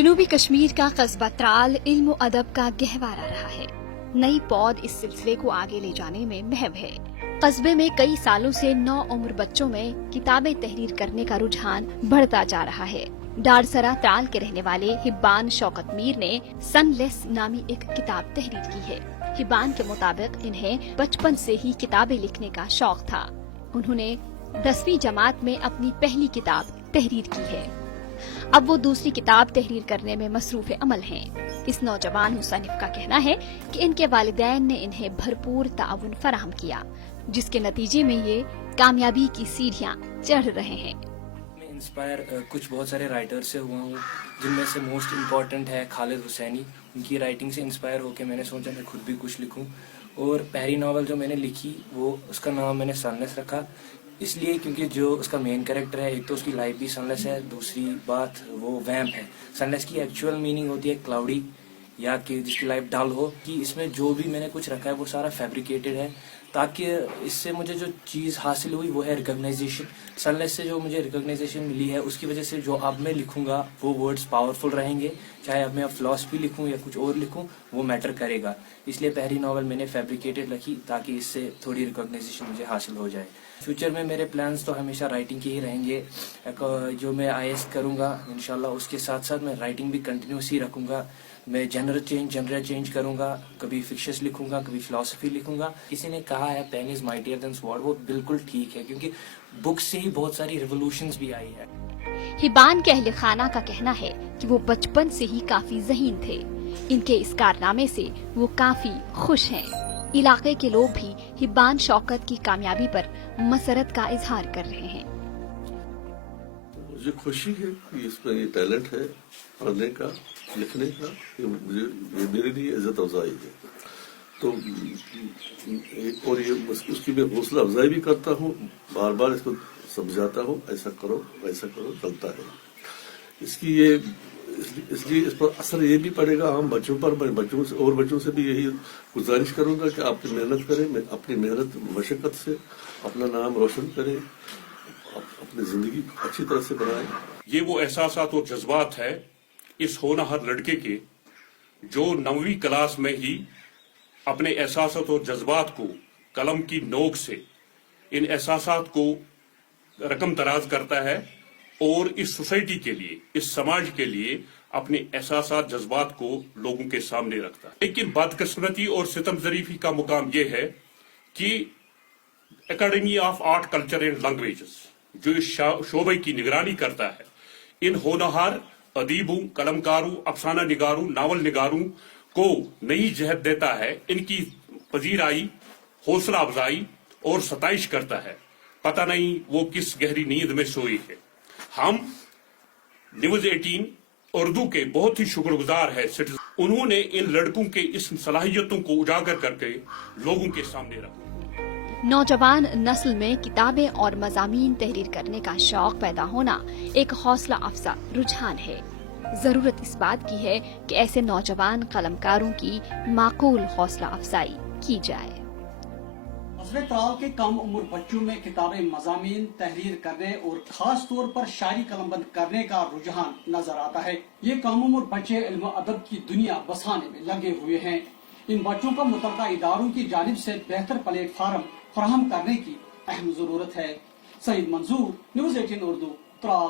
जनूबी कश्मीर का कस्बा त्राल इल्म अदब का गहवारा रहा है। नई पौध इस सिलसिले को आगे ले जाने में महव है। कस्बे में कई सालों से नौ उम्र बच्चों में किताबें तहरीर करने का रुझान बढ़ता जा रहा है। डारसरा त्राल के रहने वाले हिब्बान शौकत मीर ने सनलेस नामी एक किताब तहरीर की है। हिब्बान के मुताबिक इन्हें बचपन से ही किताबें लिखने का शौक था। उन्होंने 10वीं जमात में अपनी पहली किताब तहरीर की है। अब वो दूसरी किताब तहरीर करने में मसरूफ अमल हैं। इस नौजवान मुसन्निफ का कहना है कि इनके वालिदैन ने इन्हें भरपूर ताउन फराहम किया, जिसके नतीजे में ये कामयाबी की सीढ़ियां चढ़ रहे हैं। मैं इंस्पायर कुछ बहुत सारे राइटर से हुआ हूँ, जिनमें से मोस्ट इम्पॉर्टेंट है खालिद हुसैनी। उनकी राइटिंग से इंस्पायर होकर मैंने सोचा मैं खुद भी कुछ लिखूं, और पहली नावल जो मैंने लिखी वो उसका नाम मैंने सनलेस रखा, इसलिए क्योंकि जो उसका मेन कैरेक्टर है, एक तो उसकी लाइफ भी सनलेस है, दूसरी बात वो वैम्प है। सनलेस की एक्चुअल मीनिंग होती है क्लाउडी, या कि जिसकी लाइफ डल हो। कि इसमें जो भी मैंने कुछ रखा है वो सारा फैब्रिकेटेड है, ताकि इससे मुझे जो चीज़ हासिल हुई वो है रिकॉग्नाइजेशन। सनलेस से जो मुझे रिकॉग्नाइजेशन मिली है उसकी वजह से जो अब मैं लिखूंगा वो वर्ड्स पावरफुल रहेंगे। चाहे अब मैं फिलॉसफी लिखूं या कुछ और लिखूं, वो मैटर करेगा। इसलिए पहली नावल मैंने फैब्रिकेटेड रखी ताकि इससे थोड़ी रिकॉग्नाइजेशन मुझे हासिल हो जाए। फ्यूचर में मेरे प्लान्स तो हमेशा राइटिंग के ही रहेंगे। जो मैं IAS करूंगा इंशाल्लाह, उसके साथ साथ मैं राइटिंग भी कंटिन्यूस ही रखूंगा। मैं जनर चेंज करूंगा, कभी फिक्शंस लिखूंगा, कभी फिलॉसफी लिखूंगा। किसी ने कहा है pen is mightier than sword, वो बिल्कुल ठीक है, क्योंकि बुक से ही बहुत सारी रिवोल्यूशंस भी आई है। हिब्बान के अहले खाना का कहना है कि वो बचपन से ही काफी ज़हीन थे। इनके इस कारनामे से वो काफी खुश हैं। इलाके के लोग भी हिब्बान शौकत की कामयाबी पर मसरत का इजहार कर रहे हैं। मुझे खुशी है कि इसमें ये टैलेंट है पढ़ने का, लिखने का। ये मेरे लिए इज्जत अफजाई है। तो और ये उसकी मैं हौसला अफजाई भी करता हूँ, बार बार इसको समझाता हूँ, ऐसा करो वैसा करो, चलता है। इसकी ये इसलिए इस पर असर ये भी पड़ेगा हम बच्चों पर। मैं बच्चों से भी यही गुजारिश करूंगा कि आप मेहनत करें, अपनी मेहनत मशक्कत से अपना नाम रोशन करें, अपनी जिंदगी अच्छी तरह से बनाएं। ये वो एहसासात और जज्बात है इस होनहार लड़के के, जो 9वीं क्लास में ही अपने एहसासात और जज्बात को कलम की नोक से इन एहसासात को रकम दराज करता है और इस सोसाइटी के लिए, इस समाज के लिए अपने एहसासात जज्बात को लोगों के सामने रखता है। लेकिन बदकिस्मती और सितम ज़रीफी का मुकाम यह है कि academy of art culture and languages जो इस शोबे की निगरानी करता है, इन होनहार अदीबों, कलमकारों, अफसाना निगारों, नावल निगारों को नई जहत देता है। इनकी पजीराई, हौसला अफजाई और सताइश करता है। पता नहीं वो किस गहरी नींद में सोई है। हम न्यूज़ 18 उर्दू के बहुत ही शुक्रगुजार है। उन्होंने इन लड़कों के इस सलाहियतों को उजागर करके लोगों के सामने रखा। नौजवान नस्ल में किताबें और मज़ामीन तहरीर करने का शौक पैदा होना एक हौसला अफजा रुझान है। जरूरत इस बात की है कि ऐसे नौजवान कलमकारों की माकूल हौसला अफजाई की जाए। कस्बे त्राल के कम उम्र बच्चों में किताबें मज़ामीन तहरीर करने और खास तौर पर शायरी कलमबंद करने का रुझान नजर आता है। ये कम उम्र बच्चे इल्म अदब की दुनिया बसाने में लगे हुए हैं। इन बच्चों को मुतल्लिका इदारों की जानिब से बेहतर प्लेटफार्म फराहम करने की अहम जरूरत है। सईद मंजूर, न्यूज़ 18 उर्दू, त्राल।